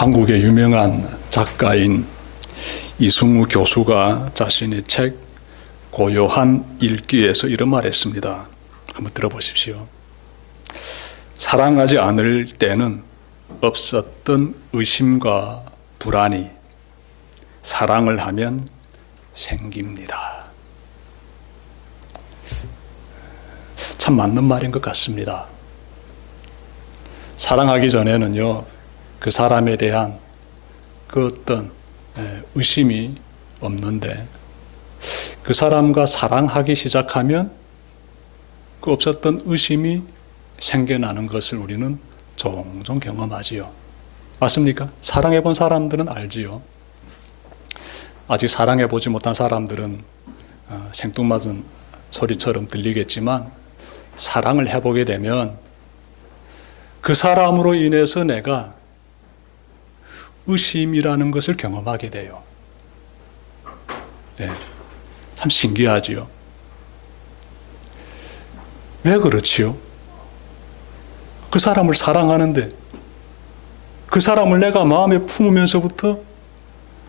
한국의 유명한 작가인 이승우 교수가 자신의 책 고요한 일기에서 이런 말을 했습니다. 한번 들어보십시오. 사랑하지 않을 때는 없었던 의심과 불안이 사랑을 하면 생깁니다. 참 맞는 말인 것 같습니다. 사랑하기 전에는요, 그 사람에 대한 그 어떤 의심이 없는데, 그 사람과 사랑하기 시작하면 그 없었던 의심이 생겨나는 것을 우리는 종종 경험하지요. 맞습니까? 사랑해 본 사람들은 알지요. 아직 사랑해 보지 못한 사람들은 생뚱맞은 소리처럼 들리겠지만, 사랑을 해보게 되면 그 사람으로 인해서 내가 의심이라는 것을 경험하게 돼요. 네, 참 신기하지요. 왜 그렇지요? 그 사람을 사랑하는데 그 사람을 내가 마음에 품으면서부터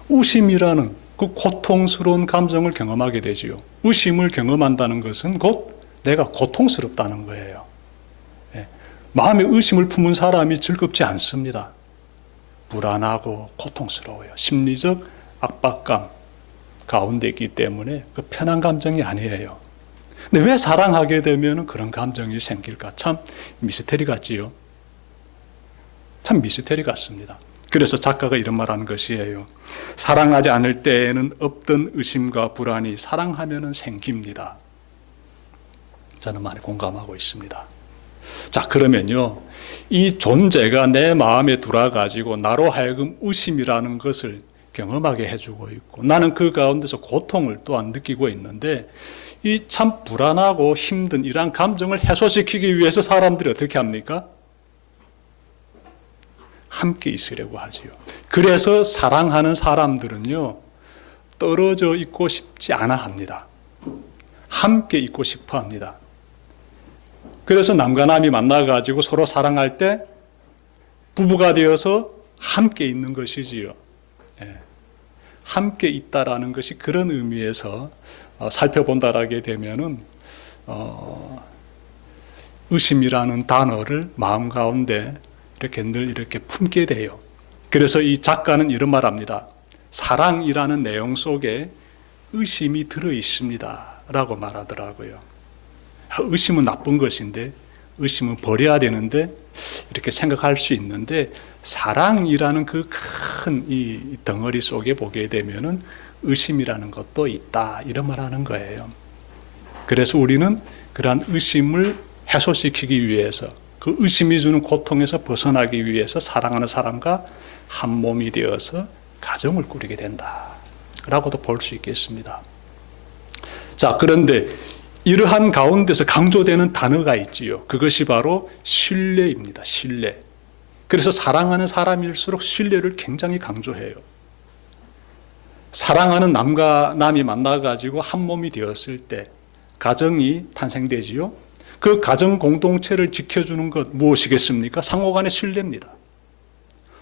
의심이라는 그 고통스러운 감정을 경험하게 되지요. 의심을 경험한다는 것은 곧 내가 고통스럽다는 거예요. 네, 마음에 의심을 품은 사람이 즐겁지 않습니다. 불안하고 고통스러워요. 심리적 압박감 가운데 있기 때문에 그 편한 감정이 아니에요. 근데 왜 사랑하게 되면 그런 감정이 생길까? 참 미스테리 같지요. 참 미스테리 같습니다. 그래서 작가가 이런 말하는 것이에요. 사랑하지 않을 때에는 없던 의심과 불안이 사랑하면 생깁니다. 저는 많이 공감하고 있습니다. 자, 그러면요, 이 존재가 내 마음에 들어가지고 나로 하여금 의심이라는 것을 경험하게 해주고 있고, 나는 그 가운데서 고통을 또한 느끼고 있는데, 이 참 불안하고 힘든 이러한 감정을 해소시키기 위해서 사람들이 어떻게 합니까? 함께 있으려고 하지요. 그래서 사랑하는 사람들은요, 떨어져 있고 싶지 않아 합니다. 함께 있고 싶어 합니다. 그래서 남과 남이 만나가지고 서로 사랑할 때 부부가 되어서 함께 있는 것이지요. 예. 함께 있다라는 것이 그런 의미에서 살펴본다라게 되면은 의심이라는 단어를 마음 가운데 이렇게 늘 이렇게 품게 돼요. 그래서 이 작가는 이런 말합니다. 사랑이라는 내용 속에 의심이 들어 있습니다라고 말하더라고요. 의심은 나쁜 것인데, 의심은 버려야 되는데 이렇게 생각할 수 있는데, 사랑이라는 그 큰 이 덩어리 속에 보게 되면은 의심이라는 것도 있다, 이런 말하는 거예요. 그래서 우리는 그러한 의심을 해소시키기 위해서, 그 의심이 주는 고통에서 벗어나기 위해서 사랑하는 사람과 한 몸이 되어서 가정을 꾸리게 된다라고도 볼 수 있겠습니다. 자, 그런데 이러한 가운데서 강조되는 단어가 있지요. 그것이 바로 신뢰입니다. 신뢰. 그래서 사랑하는 사람일수록 신뢰를 굉장히 강조해요. 사랑하는 남과 남이 만나가지고 한 몸이 되었을 때 가정이 탄생되지요. 그 가정 공동체를 지켜주는 것 무엇이겠습니까? 상호간의 신뢰입니다.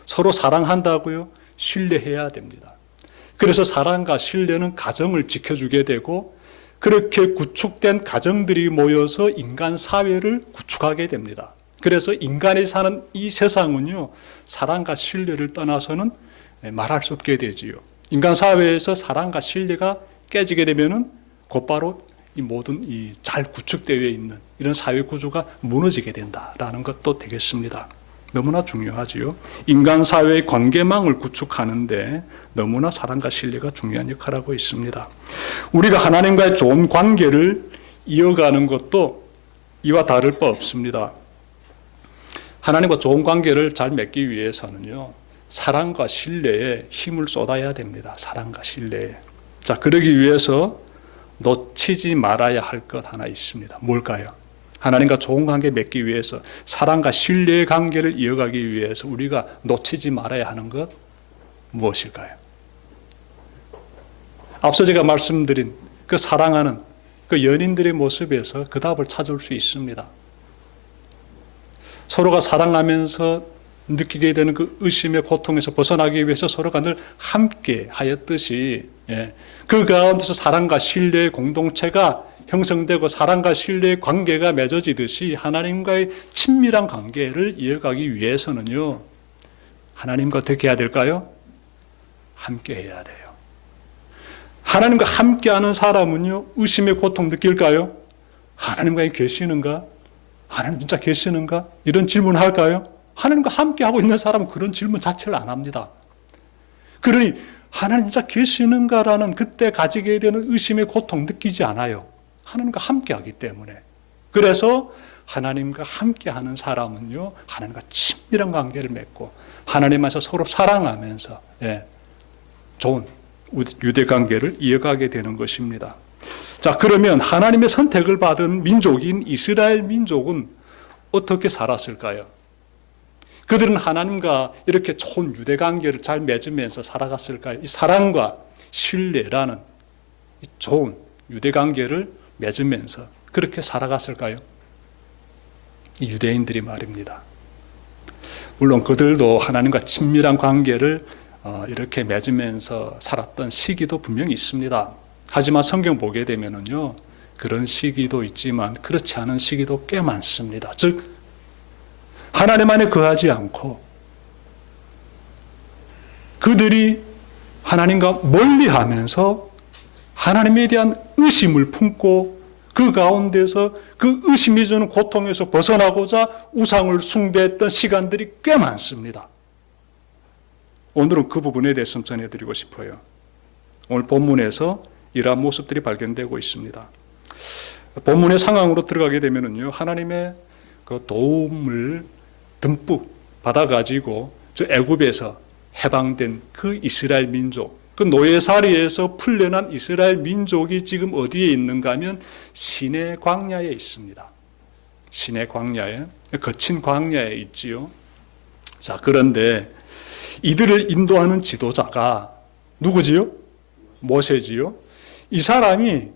서로 사랑한다고요? 신뢰해야 됩니다. 그래서 사랑과 신뢰는 가정을 지켜주게 되고, 그렇게 구축된 가정들이 모여서 인간 사회를 구축하게 됩니다. 그래서 인간이 사는 이 세상은요, 사랑과 신뢰를 떠나서는 말할 수 없게 되지요. 인간 사회에서 사랑과 신뢰가 깨지게 되면은 곧바로 이 모든 이 잘 구축되어 있는 이런 사회 구조가 무너지게 된다라는 것도 되겠습니다. 너무나 중요하지요. 인간 사회의 관계망을 구축하는데 너무나 사랑과 신뢰가 중요한 역할을 하고 있습니다. 우리가 하나님과의 좋은 관계를 이어가는 것도 이와 다를 바 없습니다. 하나님과 좋은 관계를 잘 맺기 위해서는요, 사랑과 신뢰에 힘을 쏟아야 됩니다. 사랑과 신뢰에. 자, 그러기 위해서 놓치지 말아야 할 것 하나 있습니다. 뭘까요? 하나님과 좋은 관계 맺기 위해서, 사랑과 신뢰의 관계를 이어가기 위해서 우리가 놓치지 말아야 하는 것 무엇일까요? 앞서 제가 말씀드린 그 사랑하는 그 연인들의 모습에서 그 답을 찾을 수 있습니다. 서로가 사랑하면서 느끼게 되는 그 의심의 고통에서 벗어나기 위해서 서로가 늘 함께 하였듯이, 그 가운데서 사랑과 신뢰의 공동체가 형성되고 사랑과 신뢰의 관계가 맺어지듯이 하나님과의 친밀한 관계를 이어가기 위해서는요, 하나님과 어떻게 해야 될까요? 함께 해야 돼요. 하나님과 함께하는 사람은요, 의심의 고통 느낄까요? 하나님과 계시는가? 하나님 진짜 계시는가? 이런 질문할까요? 하나님과 함께하고 있는 사람은 그런 질문 자체를 안 합니다. 그러니 하나님 진짜 계시는가라는 그때 가지게 되는 의심의 고통 느끼지 않아요. 하나님과 함께하기 때문에. 그래서 하나님과 함께하는 사람은요, 하나님과 친밀한 관계를 맺고 하나님께서 서로 사랑하면서 좋은 유대관계를 이어가게 되는 것입니다. 자, 그러면 하나님의 선택을 받은 민족인 이스라엘 민족은 어떻게 살았을까요? 그들은 하나님과 이렇게 좋은 유대관계를 잘 맺으면서 살아갔을까요? 이 사랑과 신뢰라는 이 좋은 유대관계를 맺으면서 그렇게 살아갔을까요? 이 유대인들이 말입니다. 물론 그들도 하나님과 친밀한 관계를 이렇게 맺으면서 살았던 시기도 분명히 있습니다. 하지만 성경 보게 되면은요, 그런 시기도 있지만 그렇지 않은 시기도 꽤 많습니다. 즉, 하나님 안에 거하지 않고 그들이 하나님과 멀리하면서 하나님에 대한 의심을 품고 그 가운데서 그 의심이 주는 고통에서 벗어나고자 우상을 숭배했던 시간들이 꽤 많습니다. 오늘은 그 부분에 대해서 좀 전해드리고 싶어요. 오늘 본문에서 이러한 모습들이 발견되고 있습니다. 본문의 상황으로 들어가게 되면요, 하나님의 그 도움을 듬뿍 받아가지고 저 애굽에서 해방된 그 이스라엘 민족, 그 노예살이에서 풀려난 이스라엘 민족이 지금 어디에 있는가 하면 시내 광야에 있습니다. 시내 광야에, 거친 광야에 있지요. 자, 그런데 이들을 인도하는 지도자가 누구지요? 모세지요. 이 사람이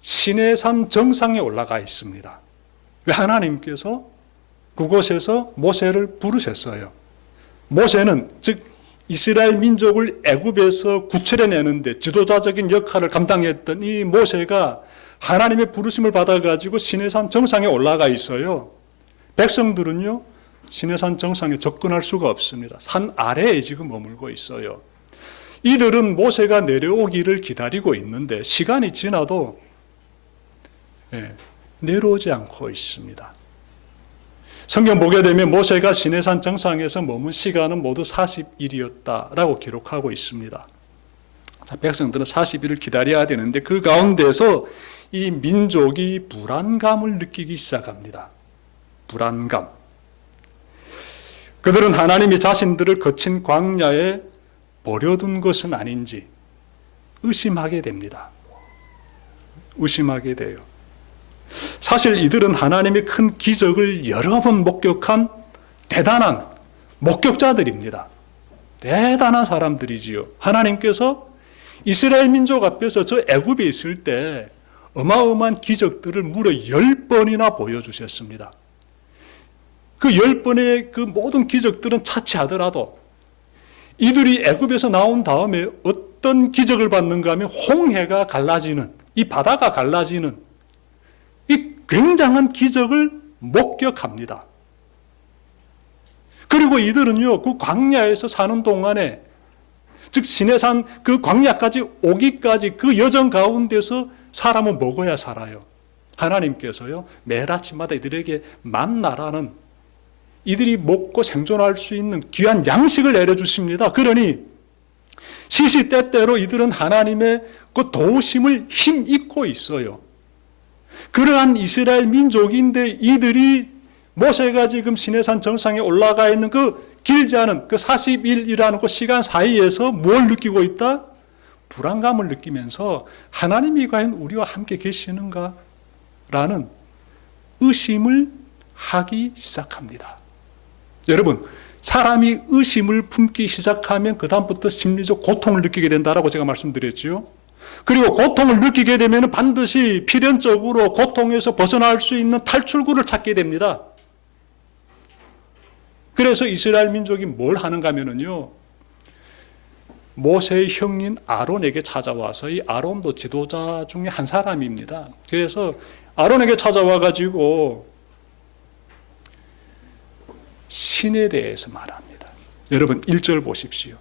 시내산 정상에 올라가 있습니다. 왜? 하나님께서 그곳에서 모세를 부르셨어요. 모세는 즉 이스라엘 민족을 애굽에서 구출해내는데 지도자적인 역할을 감당했던 이 모세가 하나님의 부르심을 받아가지고 시내산 정상에 올라가 있어요. 백성들은요, 시내산 정상에 접근할 수가 없습니다. 산 아래에 지금 머물고 있어요. 이들은 모세가 내려오기를 기다리고 있는데 시간이 지나도 내려오지 않고 있습니다. 성경 보게 되면 모세가 시내산 정상에서 머문 시간은 모두 40일이었다라고 기록하고 있습니다. 자, 백성들은 40일을 기다려야 되는데 그 가운데서 이 민족이 불안감을 느끼기 시작합니다. 불안감. 그들은 하나님이 자신들을 거친 광야에 버려둔 것은 아닌지 의심하게 됩니다. 의심하게 돼요. 사실 이들은 하나님의 큰 기적을 여러 번 목격한 대단한 목격자들입니다. 대단한 사람들이지요. 하나님께서 이스라엘 민족 앞에서 저 애굽에 있을 때 어마어마한 기적들을 무려 10번이나 보여주셨습니다. 그 10번의 그 모든 기적들은 차치하더라도 이들이 애굽에서 나온 다음에 어떤 기적을 받는가 하면 홍해가 갈라지는, 이 바다가 갈라지는 이 굉장한 기적을 목격합니다. 그리고 이들은요, 그 광야에서 사는 동안에, 즉 시내산 그 광야까지 오기까지 그 여정 가운데서 사람은 먹어야 살아요. 하나님께서요, 매일 아침마다 이들에게 만나라는, 이들이 먹고 생존할 수 있는 귀한 양식을 내려주십니다. 그러니 시시때때로 이들은 하나님의 그 도우심을 힘입고 있어요. 그러한 이스라엘 민족인데 이들이 모세가 지금 시내산 정상에 올라가 있는 그 길지 않은 그 40일이라는 그 시간 사이에서 뭘 느끼고 있다? 불안감을 느끼면서 하나님이 과연 우리와 함께 계시는가? 라는 의심을 하기 시작합니다. 여러분, 사람이 의심을 품기 시작하면 그 다음부터 심리적 고통을 느끼게 된다라고 제가 말씀드렸죠. 그리고 고통을 느끼게 되면 반드시 필연적으로 고통에서 벗어날 수 있는 탈출구를 찾게 됩니다. 그래서 이스라엘 민족이 뭘 하는가 하면요, 모세의 형인 아론에게 찾아와서, 이 아론도 지도자 중에 한 사람입니다. 그래서 아론에게 찾아와 가지고 신에 대해서 말합니다. 여러분 1절 보십시오.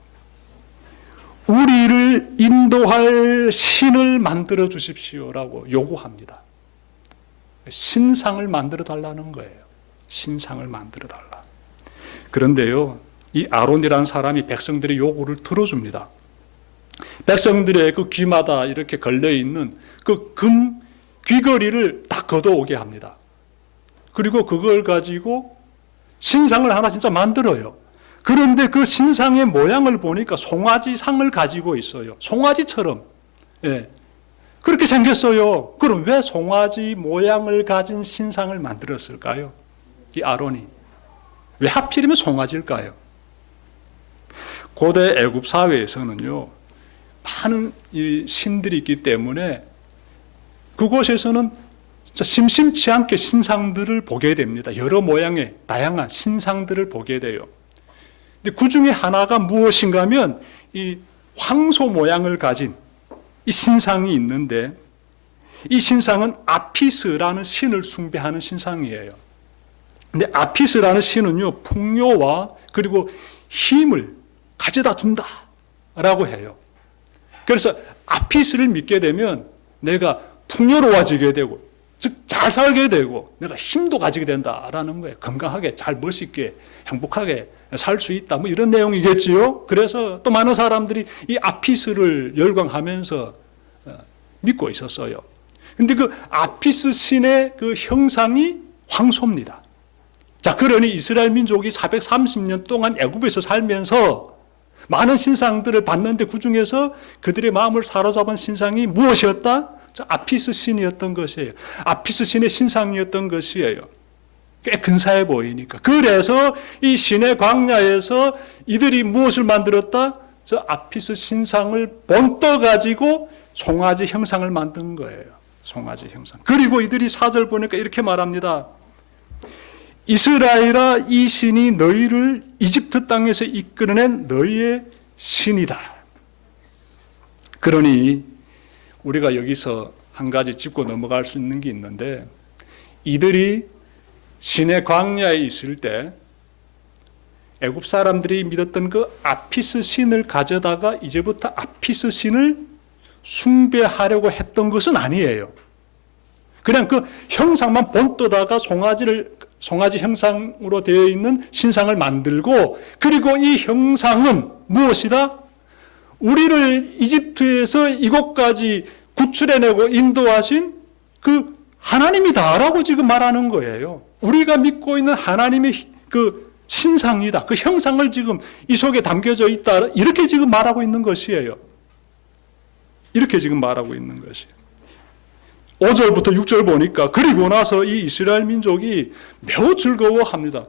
우리를 인도할 신을 만들어 주십시오라고 요구합니다. 신상을 만들어 달라는 거예요. 신상을 만들어 달라. 그런데요, 이 아론이라는 사람이 백성들의 요구를 들어줍니다. 백성들의 그 귀마다 이렇게 걸려있는 그 금 귀걸이를 다 걷어오게 합니다. 그리고 그걸 가지고 신상을 하나 진짜 만들어요. 그런데 그 신상의 모양을 보니까 송아지 상을 가지고 있어요. 송아지처럼. 예. 그렇게 생겼어요. 그럼 왜 송아지 모양을 가진 신상을 만들었을까요? 이 아론이. 왜 하필이면 송아지일까요? 고대 애굽 사회에서는요, 많은 이 신들이 있기 때문에 그곳에서는 진짜 심심치 않게 신상들을 보게 됩니다. 여러 모양의 다양한 신상들을 보게 돼요. 근데 그 중에 하나가 무엇인가 하면 이 황소 모양을 가진 이 신상이 있는데, 이 신상은 아피스라는 신을 숭배하는 신상이에요. 근데 아피스라는 신은요, 풍요와 그리고 힘을 가져다 준다라고 해요. 그래서 아피스를 믿게 되면 내가 풍요로워지게 되고, 즉 잘 살게 되고, 내가 힘도 가지게 된다라는 거예요. 건강하게, 잘 멋있게, 행복하게 살 수 있다. 뭐 이런 내용이겠지요. 그래서 또 많은 사람들이 이 아피스를 열광하면서 믿고 있었어요. 근데 그 아피스 신의 그 형상이 황소입니다. 자, 그러니 이스라엘 민족이 430년 동안 애굽에서 살면서 많은 신상들을 봤는데 그 중에서 그들의 마음을 사로잡은 신상이 무엇이었다? 아피스 신이었던 것이에요. 아피스 신의 신상이었던 것이에요. 꽤 근사해 보이니까. 그래서 이 신의 광야에서 이들이 무엇을 만들었다? 저 아피스 신상을 본떠 가지고 송아지 형상을 만든 거예요. 송아지 형상. 그리고 이들이 4절 보니까 이렇게 말합니다. 이스라엘아, 이 신이 너희를 이집트 땅에서 이끌어낸 너희의 신이다. 그러니 우리가 여기서 한 가지 짚고 넘어갈 수 있는 게 있는데, 이들이 신의 광야에 있을 때 애굽 사람들이 믿었던 그 아피스 신을 가져다가 이제부터 아피스 신을 숭배하려고 했던 것은 아니에요. 그냥 그 형상만 본떠다가 송아지 형상으로 되어 있는 신상을 만들고, 그리고 이 형상은 무엇이다? 우리를 이집트에서 이곳까지 구출해내고 인도하신 그 하나님이다라고 지금 말하는 거예요. 우리가 믿고 있는 하나님의 그 신상이다. 그 형상을 지금 이 속에 담겨져 있다. 이렇게 지금 말하고 있는 것이에요. 이렇게 지금 말하고 있는 것이에요. 5절부터 6절 보니까, 그리고 나서 이 이스라엘 민족이 매우 즐거워합니다.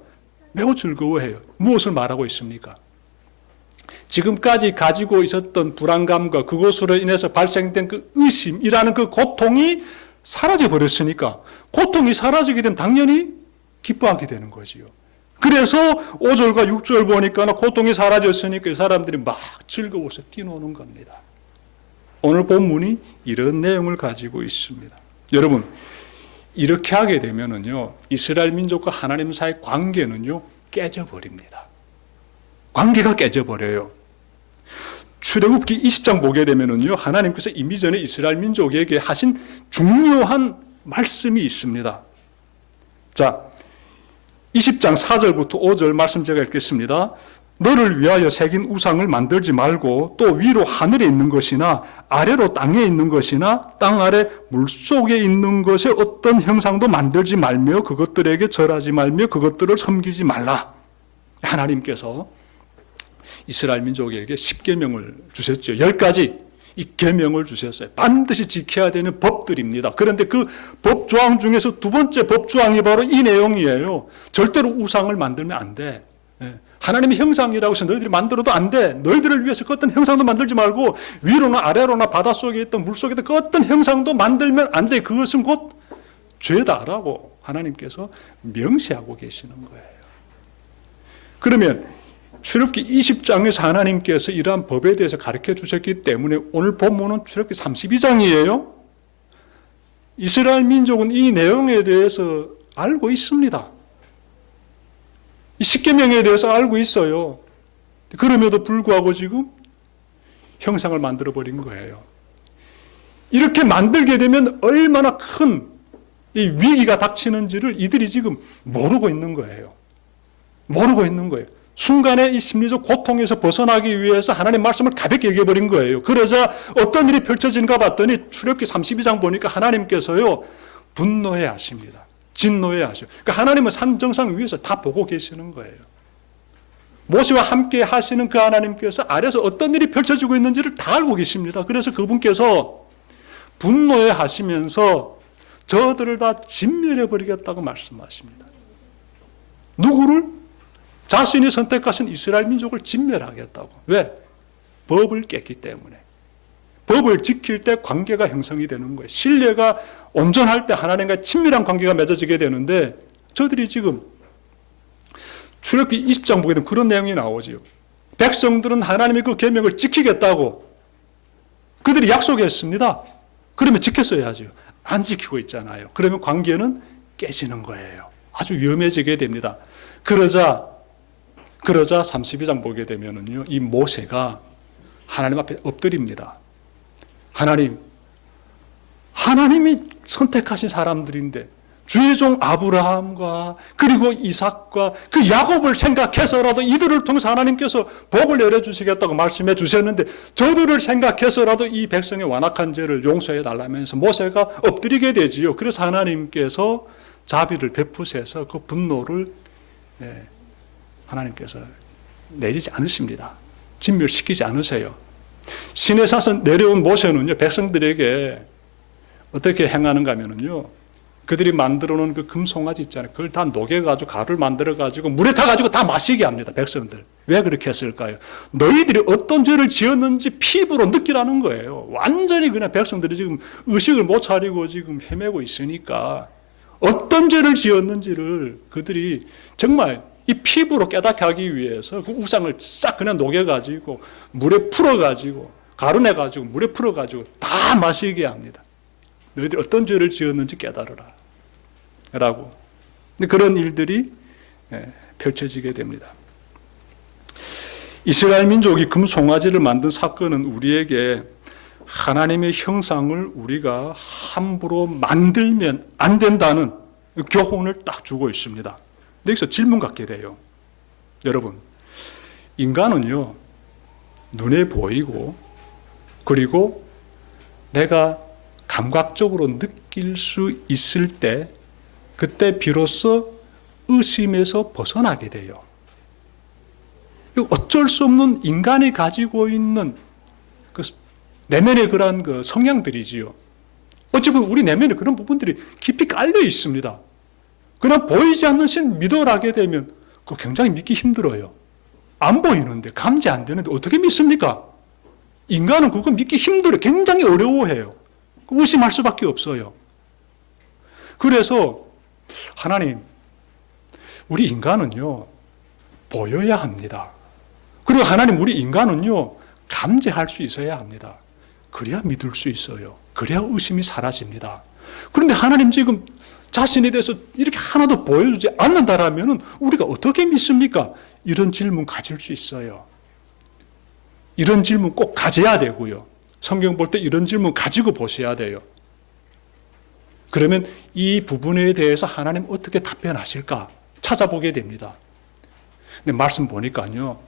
매우 즐거워해요. 무엇을 말하고 있습니까? 지금까지 가지고 있었던 불안감과 그것으로 인해서 발생된 그 의심이라는 그 고통이 사라져 버렸으니까, 고통이 사라지게 되면 당연히 기뻐하게 되는 거지요. 그래서 5절과 6절 보니까 고통이 사라졌으니까 이 사람들이 막 즐거워서 뛰노는 겁니다. 오늘 본문이 이런 내용을 가지고 있습니다. 여러분, 이렇게 하게 되면은요, 이스라엘 민족과 하나님 사이의 관계는요, 깨져버립니다. 관계가 깨져버려요. 출애굽기 20장 보게 되면은요, 하나님께서 이미 전에 이스라엘 민족에게 하신 중요한 말씀이 있습니다. 자, 20장 4절부터 5절 말씀 제가 읽겠습니다. 너를 위하여 새긴 우상을 만들지 말고, 또 위로 하늘에 있는 것이나 아래로 땅에 있는 것이나 땅 아래 물속에 있는 것의 어떤 형상도 만들지 말며 그것들에게 절하지 말며 그것들을 섬기지 말라. 하나님께서 이스라엘 민족에게 10계명을 주셨죠. 10가지 이 계명을 주셨어요. 반드시 지켜야 되는 법들입니다. 그런데 그 법조항 중에서 두 번째 법조항이 바로 이 내용이에요. 절대로 우상을 만들면 안 돼. 하나님의 형상이라고 해서 너희들이 만들어도 안 돼. 너희들을 위해서 그 어떤 형상도 만들지 말고 위로나 아래로나 바닷속에 있던 물속에 있던 그 어떤 형상도 만들면 안 돼. 그것은 곧 죄다라고 하나님께서 명시하고 계시는 거예요. 그러면 출애굽기 20장에서 하나님께서 이러한 법에 대해서 가르쳐 주셨기 때문에 오늘 본문은 출애굽기 32장이에요. 이스라엘 민족은 이 내용에 대해서 알고 있습니다. 이 십계명에 대해서 알고 있어요. 그럼에도 불구하고 지금 형상을 만들어 버린 거예요. 이렇게 만들게 되면 얼마나 큰 이 위기가 닥치는지를 이들이 지금 모르고 있는 거예요. 모르고 있는 거예요. 순간에 이 심리적 고통에서 벗어나기 위해서 하나님의 말씀을 가볍게 여겨버린 거예요. 그러자 어떤 일이 펼쳐지는가 봤더니 출애굽기 32장 보니까 하나님께서요 분노해 하십니다. 진노해 하시고. 그러니까 하나님은 산 정상 위에서 다 보고 계시는 거예요. 모세와 함께 하시는 그 하나님께서 아래서 어떤 일이 펼쳐지고 있는지를 다 알고 계십니다. 그래서 그분께서 분노해 하시면서 저들을 다 진멸해 버리겠다고 말씀하십니다. 누구를? 자신이 선택하신 이스라엘 민족을 진멸하겠다고. 왜? 법을 깼기 때문에. 법을 지킬 때 관계가 형성이 되는 거예요. 신뢰가 온전할 때 하나님과 친밀한 관계가 맺어지게 되는데 저들이 지금 출애굽기 20장 보게 되면 그런 내용이 나오지요. 백성들은 하나님의 그 계명을 지키겠다고 그들이 약속했습니다. 그러면 지켰어야죠. 안 지키고 있잖아요. 그러면 관계는 깨지는 거예요. 아주 위험해지게 됩니다. 그러자 32장 보게 되면은요, 이 모세가 하나님 앞에 엎드립니다. 하나님이 선택하신 사람들인데 주의 종 아브라함과 그리고 이삭과 그 야곱을 생각해서라도 이들을 통해서 하나님께서 복을 내려주시겠다고 말씀해 주셨는데 저들을 생각해서라도 이 백성의 완악한 죄를 용서해 달라면서 모세가 엎드리게 되지요. 그래서 하나님께서 자비를 베푸셔서 그 분노를 하나님께서 내리지 않으십니다. 진멸시키지 않으세요. 시내산에서 내려온 모세는요, 백성들에게 어떻게 행하는가 하면요, 그들이 만들어 놓은 그 금송아지 있잖아요. 그걸 다 녹여가지고 가루를 만들어가지고 물에 타가지고 다 마시게 합니다. 백성들. 왜 그렇게 했을까요? 너희들이 어떤 죄를 지었는지 피부로 느끼라는 거예요. 완전히 그냥 백성들이 지금 의식을 못 차리고 지금 헤매고 있으니까 어떤 죄를 지었는지를 그들이 정말 이 피부로 깨닫게 하기 위해서 그 우상을 싹 그냥 녹여가지고 물에 풀어가지고 가루내가지고 물에 풀어가지고 다 마시게 합니다. 너희들이 어떤 죄를 지었는지 깨달으라 라고. 그런 일들이 펼쳐지게 됩니다. 이스라엘 민족이 금송아지를 만든 사건은 우리에게 하나님의 형상을 우리가 함부로 만들면 안 된다는 교훈을 딱 주고 있습니다. 여기서 질문 갖게 돼요. 여러분, 인간은요, 눈에 보이고 그리고 내가 감각적으로 느낄 수 있을 때 그때 비로소 의심에서 벗어나게 돼요. 어쩔 수 없는 인간이 가지고 있는 그 내면의 그러한 그 성향들이지요. 어찌 보면 우리 내면에 그런 부분들이 깊이 깔려 있습니다. 그러나 보이지 않는 신 믿어라게 되면 그거 굉장히 믿기 힘들어요. 안 보이는데, 감지 안 되는데 어떻게 믿습니까? 인간은 그거 믿기 힘들어요. 굉장히 어려워해요. 의심할 수밖에 없어요. 그래서 하나님, 우리 인간은요, 보여야 합니다. 그리고 하나님, 우리 인간은요, 감지할 수 있어야 합니다. 그래야 믿을 수 있어요. 그래야 의심이 사라집니다. 그런데 하나님 지금 자신에 대해서 이렇게 하나도 보여주지 않는다라면 우리가 어떻게 믿습니까? 이런 질문 가질 수 있어요. 이런 질문 꼭 가져야 되고요. 성경 볼 때 이런 질문 가지고 보셔야 돼요. 그러면 이 부분에 대해서 하나님 어떻게 답변하실까 찾아보게 됩니다. 근데 말씀 보니까요,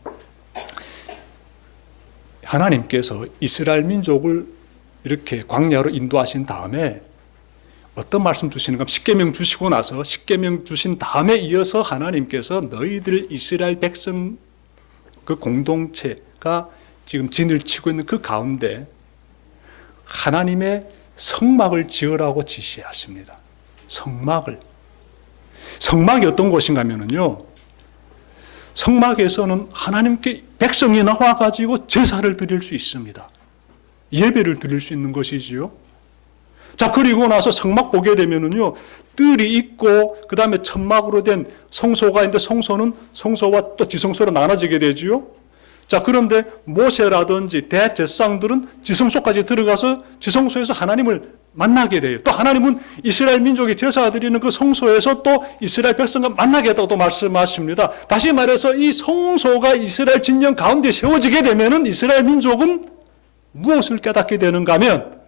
하나님께서 이스라엘 민족을 이렇게 광야로 인도하신 다음에 어떤 말씀 주시는가? 십계명 주시고 나서 십계명 주신 다음에 이어서 하나님께서 너희들 이스라엘 백성 그 공동체가 지금 진을 치고 있는 그 가운데 하나님의 성막을 지으라고 지시하십니다. 성막이 어떤 곳인가 하면요, 성막에서는 하나님께 백성이 나와가지고 제사를 드릴 수 있습니다. 예배를 드릴 수 있는 것이지요. 자, 그리고 나서 성막 보게 되면은요, 뜰이 있고, 그 다음에 천막으로 된 성소가 있는데, 성소와 또 지성소로 나눠지게 되지요. 자, 그런데 모세라든지 대제사장들은 지성소까지 들어가서 지성소에서 하나님을 만나게 돼요. 또 하나님은 이스라엘 민족이 제사 드리는 그 성소에서 또 이스라엘 백성과 만나겠다고 또 말씀하십니다. 다시 말해서 이 성소가 이스라엘 진영 가운데 세워지게 되면은 이스라엘 민족은 무엇을 깨닫게 되는가 하면,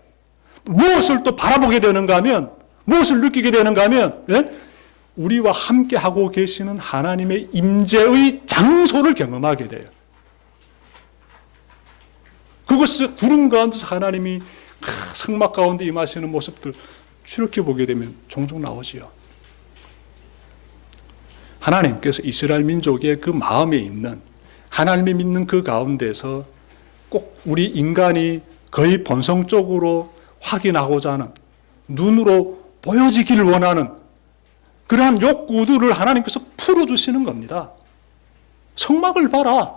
무엇을 또 바라보게 되는가 하면, 무엇을 느끼게 되는가 하면, 예? 우리와 함께 하고 계시는 하나님의 임재의 장소를 경험하게 돼요. 그것을 구름 가운데서 하나님이 성막 가운데 임하시는 모습들 추력해 보게 되면 종종 나오지요. 하나님께서 이스라엘 민족의 그 마음에 있는 하나님이 믿는 그 가운데서 꼭 우리 인간이 거의 본성적으로 확인하고자 하는, 눈으로 보여지기를 원하는 그러한 욕구들을 하나님께서 풀어주시는 겁니다. 성막을 봐라.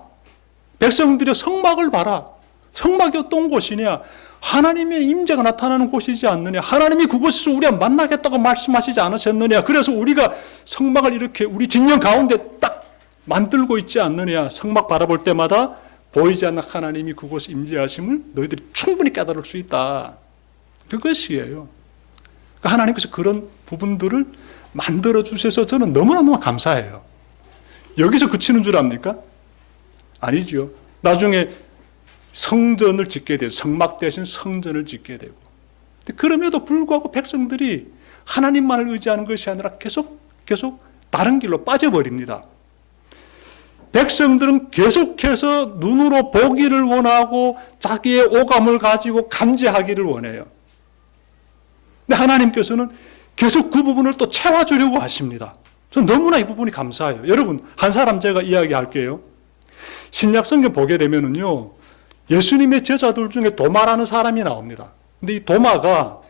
백성들의 성막을 봐라. 성막이 어떤 곳이냐? 하나님의 임재가 나타나는 곳이지 않느냐? 하나님이 그곳에서 우리와 만나겠다고 말씀하시지 않으셨느냐? 그래서 우리가 성막을 이렇게 우리 진영 가운데 딱 만들고 있지 않느냐? 성막 바라볼 때마다 보이지 않는 하나님이 그곳에 임재하심을 너희들이 충분히 깨달을 수 있다. 그것이에요. 그러니까 하나님께서 그런 부분들을 만들어 주셔서 저는 너무나 감사해요. 여기서 그치는 줄 압니까? 아니죠. 나중에 성전을 짓게 되고, 성막 대신 성전을 짓게 되고, 그럼에도 불구하고 백성들이 하나님만을 의지하는 것이 아니라 계속 다른 길로 빠져버립니다. 백성들은 계속해서 눈으로 보기를 원하고 자기의 오감을 가지고 감지하기를 원해요. 근데 하나님께서는 계속 그 부분을 또 채워주려고 하십니다. 저는 너무나 이 부분이 감사해요. 여러분, 한 사람 제가 이야기할게요. 신약 성경 보게 되면은요, 예수님의 제자들 중에 도마라는 사람이 나옵니다. 근데 이 도마가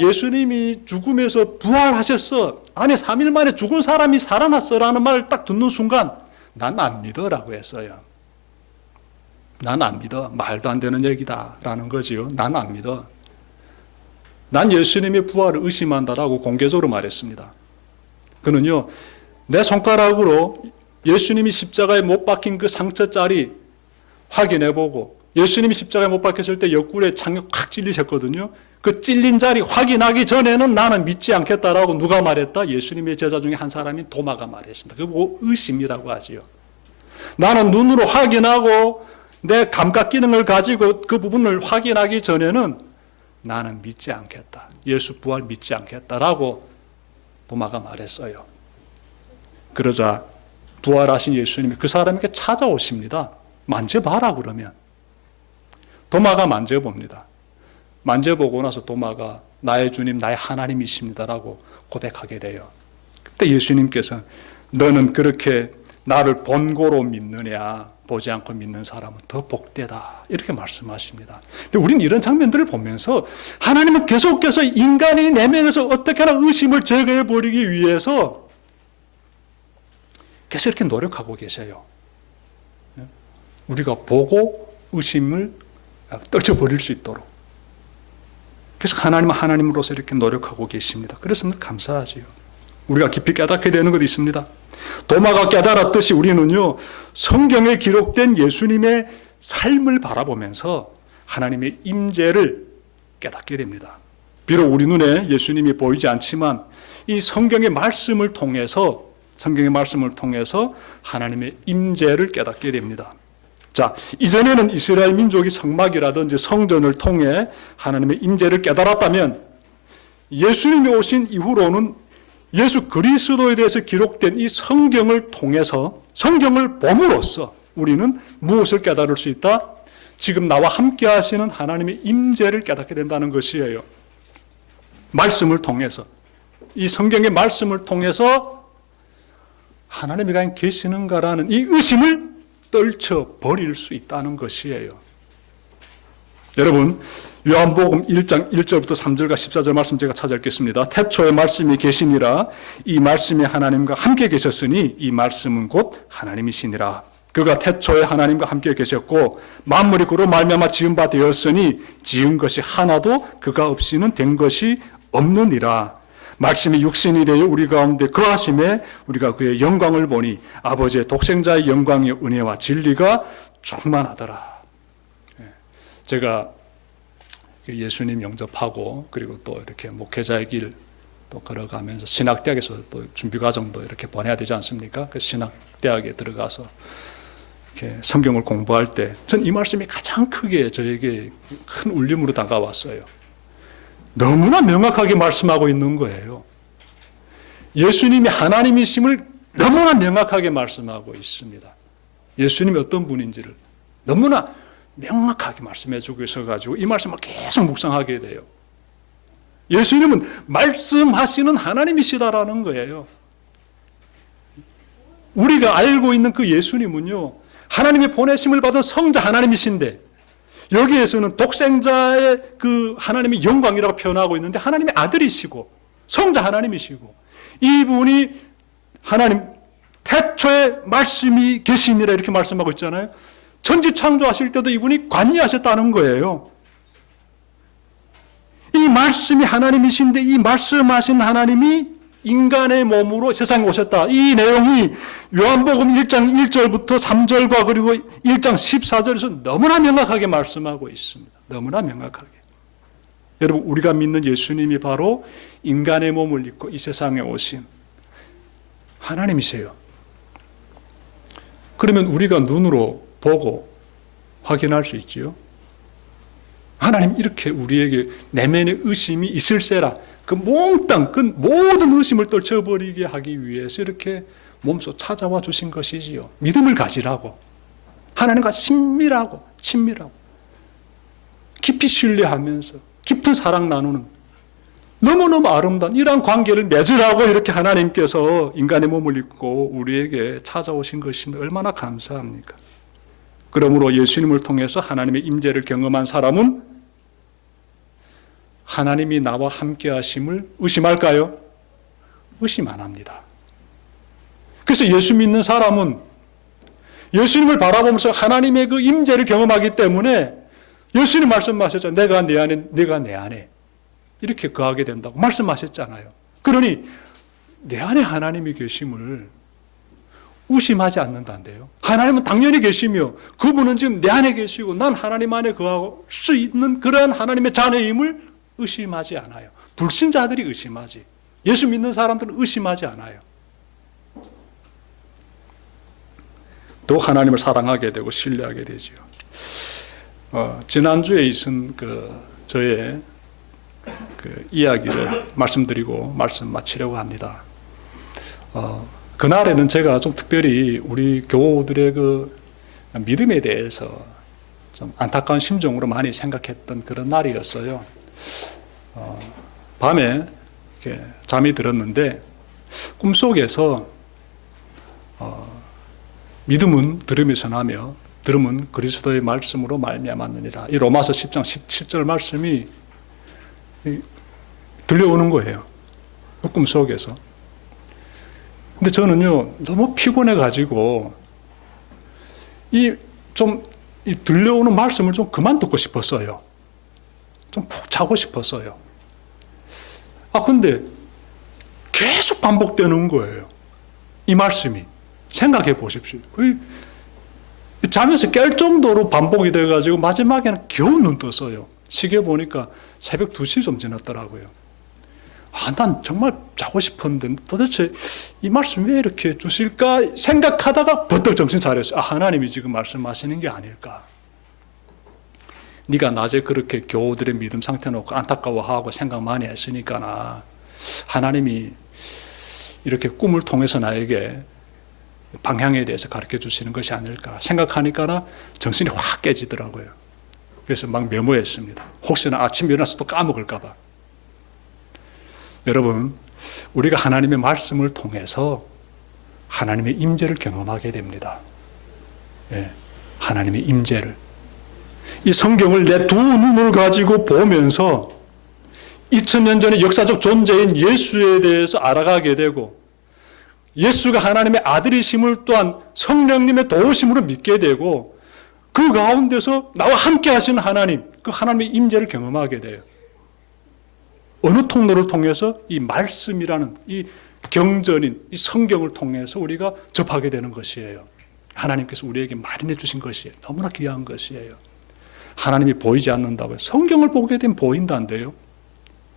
예수님이 죽음에서 부활하셨어, 안에 3일 만에 죽은 사람이 살아났어라는 말을 딱 듣는 순간 난 안 믿어라고 했어요. 난 안 믿어. 말도 안 되는 얘기다 라는 거지요. 난 안 믿어. 난 예수님의 부활을 의심한다라고 공개적으로 말했습니다. 그는요, 내 손가락으로 예수님이 십자가에 못 박힌 그 상처자리 확인해보고, 예수님이 십자가에 못 박혔을 때 옆구리에 창이 확 찔리셨거든요. 그 찔린 자리 확인하기 전에는 나는 믿지 않겠다라고 누가 말했다? 예수님의 제자 중에 한 사람인 도마가 말했습니다. 그거 의심이라고 하지요. 나는 눈으로 확인하고 내 감각 기능을 가지고 그 부분을 확인하기 전에는 나는 믿지 않겠다. 예수 부활 믿지 않겠다라고 도마가 말했어요. 그러자 부활하신 예수님이 그 사람에게 찾아오십니다. 만져봐라 그러면. 도마가 만져봅니다. 만져보고 나서 도마가 나의 주님, 나의 하나님이십니다라고 고백하게 돼요. 그때 예수님께서 너는 그렇게 나를 본고로 믿느냐, 보지 않고 믿는 사람은 더 복되다, 이렇게 말씀하십니다. 근데 우리는 이런 장면들을 보면서 하나님은 계속해서 인간의 내면에서 어떻게나 의심을 제거해버리기 위해서 계속 이렇게 노력하고 계세요. 우리가 보고 의심을 떨쳐버릴 수 있도록 계속 하나님은 하나님으로서 이렇게 노력하고 계십니다. 그래서 감사하지요. 우리가 깊이 깨닫게 되는 것이 있습니다. 도마가 깨달았듯이 우리는요, 성경에 기록된 예수님의 삶을 바라보면서 하나님의 임재를 깨닫게 됩니다. 비록 우리 눈에 예수님이 보이지 않지만 이 성경의 말씀을 통해서 하나님의 임재를 깨닫게 됩니다. 자, 이전에는 이스라엘 민족이 성막이라든지 성전을 통해 하나님의 임재를 깨달았다면 예수님이 오신 이후로는 예수 그리스도에 대해서 기록된 이 성경을 통해서, 성경을 봄으로써 우리는 무엇을 깨달을 수 있다? 지금 나와 함께 하시는 하나님의 임재를 깨닫게 된다는 것이에요. 말씀을 통해서, 이 성경의 말씀을 통해서 하나님이 과연 계시는가라는 이 의심을 떨쳐버릴 수 있다는 것이에요. 여러분, 요한복음 1장 1절부터 3절과 14절 말씀 제가 찾아읽겠습니다. 태초에 말씀이 계시니라. 이 말씀이 하나님과 함께 계셨으니 이 말씀은 곧 하나님이시니라. 그가 태초에 하나님과 함께 계셨고 만물이 그로 말미암아 지은 바 되었으니 지은 것이 하나도 그가 없이는 된 것이 없느니라. 말씀이 육신이 되어 우리 가운데 거하심에 우리가 그의 영광을 보니 아버지의 독생자의 영광의 은혜와 진리가 충만하더라. 제가 예수님 영접하고 그리고 또 이렇게 목회자의 길 또 걸어가면서 신학대학에서 또 준비과정도 이렇게 보내야 되지 않습니까? 그 신학대학에 들어가서 이렇게 성경을 공부할 때 전 이 말씀이 가장 크게 저에게 큰 울림으로 다가왔어요. 너무나 명확하게 말씀하고 있는 거예요. 예수님이 하나님이심을 너무나 명확하게 말씀하고 있습니다. 예수님이 어떤 분인지를 너무나 명확하게 말씀해 주고 있어가지고 이 말씀을 계속 묵상하게 돼요. 예수님은 말씀하시는 하나님이시다라는 거예요. 우리가 알고 있는 그 예수님은요, 하나님의 보내심을 받은 성자 하나님이신데 여기에서는 독생자의 그 하나님의 영광이라고 표현하고 있는데 하나님의 아들이시고 성자 하나님이시고 이분이 하나님 태초에 말씀이 계시니라 이렇게 말씀하고 있잖아요. 천지 창조하실 때도 이분이 관여하셨다는 거예요. 이 말씀이 하나님이신데 이 말씀하신 하나님이 인간의 몸으로 세상에 오셨다. 이 내용이 요한복음 1장 1절부터 3절과 그리고 1장 14절에서 너무나 명확하게 말씀하고 있습니다. 너무나 명확하게. 여러분, 우리가 믿는 예수님이 바로 인간의 몸을 입고 이 세상에 오신 하나님이세요. 그러면 우리가 눈으로 보고 확인할 수 있지요. 하나님 이렇게 우리에게 내면의 의심이 있을세라 그 몽땅 그 모든 의심을 떨쳐버리게 하기 위해서 이렇게 몸소 찾아와 주신 것이지요. 믿음을 가지라고 하나님과 친밀하고 깊이 신뢰하면서 깊은 사랑 나누는 너무너무 아름다운 이러한 관계를 맺으라고 이렇게 하나님께서 인간의 몸을 입고 우리에게 찾아오신 것인데 얼마나 감사합니까? 그러므로 예수님을 통해서 하나님의 임재를 경험한 사람은 하나님이 나와 함께 하심을 의심할까요? 의심 안 합니다. 그래서 예수 믿는 사람은 예수님을 바라보면서 하나님의 그 임재를 경험하기 때문에 예수님 말씀하셨죠. 내가 내 안에, 네가 내 안에 이렇게 거하게 된다고 말씀하셨잖아요. 그러니 내 안에 하나님이 계심을 의심하지 않는다는데요. 하나님은 당연히 계시며 그분은 지금 내 안에 계시고 난 하나님 안에 거할 수 있는 그러한 하나님의 자녀임을 의심하지 않아요. 불신자들이 의심하지. 예수 믿는 사람들은 의심하지 않아요. 또 하나님을 사랑하게 되고 신뢰하게 되죠. 지난주에 있은 저의 이야기를 말씀드리고 말씀 마치려고 합니다. 그날에는 제가 좀 특별히 우리 교우들의 그 믿음에 대해서 좀 안타까운 심정으로 많이 생각했던 그런 날이었어요. 밤에 이렇게 잠이 들었는데 꿈속에서 믿음은 들음에서 나며 들음은 그리스도의 말씀으로 말미암았느니라. 이 로마서 10장 17절 말씀이 들려오는 거예요. 꿈속에서. 근데 저는요, 너무 피곤해가지고, 이 들려오는 말씀을 좀 그만 듣고 싶었어요. 좀 푹 자고 싶었어요. 근데 계속 반복되는 거예요. 이 말씀이. 생각해 보십시오. 잠에서 깰 정도로 반복이 돼가지고 마지막에는 겨우 눈 떴어요. 시계 보니까 새벽 2시 좀 지났더라고요. 난 정말 자고 싶었는데 도대체 이 말씀 왜 이렇게 주실까 생각하다가 버떡 정신 차렸어요. 하나님이 지금 말씀하시는 게 아닐까. 네가 낮에 그렇게 교우들의 믿음 상태 놓고 안타까워하고 생각 많이 했으니까 하나님이 이렇게 꿈을 통해서 나에게 방향에 대해서 가르쳐 주시는 것이 아닐까 생각하니까 정신이 확 깨지더라고요. 그래서 막 메모했습니다. 혹시나 아침에 일어나서 또 까먹을까 봐. 여러분, 우리가 하나님의 말씀을 통해서 하나님의 임재를 경험하게 됩니다. 하나님의 임재를. 이 성경을 내 두 눈을 가지고 보면서 2000년 전의 역사적 존재인 예수에 대해서 알아가게 되고 예수가 하나님의 아들이심을 또한 성령님의 도우심으로 믿게 되고 그 가운데서 나와 함께 하시는 하나님, 그 하나님의 임재를 경험하게 돼요. 어느 통로를 통해서 이 말씀이라는 이 경전인 이 성경을 통해서 우리가 접하게 되는 것이에요. 하나님께서 우리에게 마련해 주신 것이에요. 너무나 귀한 것이에요. 하나님이 보이지 않는다고요. 성경을 보게 되면 보인다는데요.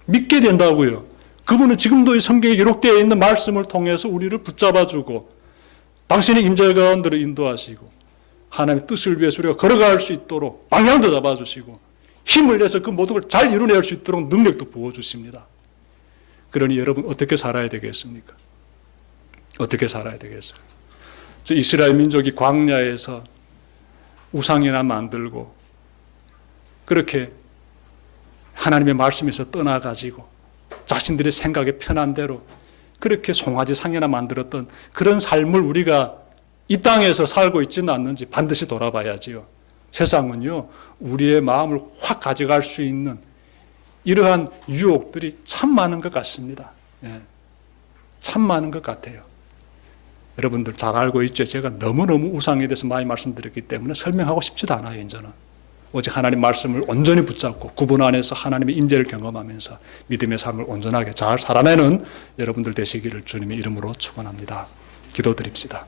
믿게 된다고요. 그분은 지금도 이 성경에 기록되어 있는 말씀을 통해서 우리를 붙잡아주고 당신의 임재 가운데로 인도하시고 하나님의 뜻을 위해서 우리가 걸어갈 수 있도록 방향도 잡아주시고 힘을 내서 그 모든 걸 잘 이루어낼 수 있도록 능력도 부어주십니다. 그러니 여러분 어떻게 살아야 되겠습니까? 어떻게 살아야 되겠어요? 이스라엘 민족이 광야에서 우상이나 만들고 그렇게 하나님의 말씀에서 떠나가지고 자신들의 생각에 편한 대로 그렇게 송아지 상이나 만들었던 그런 삶을 우리가 이 땅에서 살고 있지는 않는지 반드시 돌아봐야지요. 세상은요, 우리의 마음을 확 가져갈 수 있는 이러한 유혹들이 참 많은 것 같습니다. 예, 참 많은 것 같아요. 여러분들 잘 알고 있죠. 제가 너무너무 우상에 대해서 많이 말씀드렸기 때문에 설명하고 싶지도 않아요, 이제는. 오직 하나님 말씀을 온전히 붙잡고 그분 안에서 하나님의 임재를 경험하면서 믿음의 삶을 온전하게 잘 살아내는 여러분들 되시기를 주님의 이름으로 축원합니다. 기도드립시다.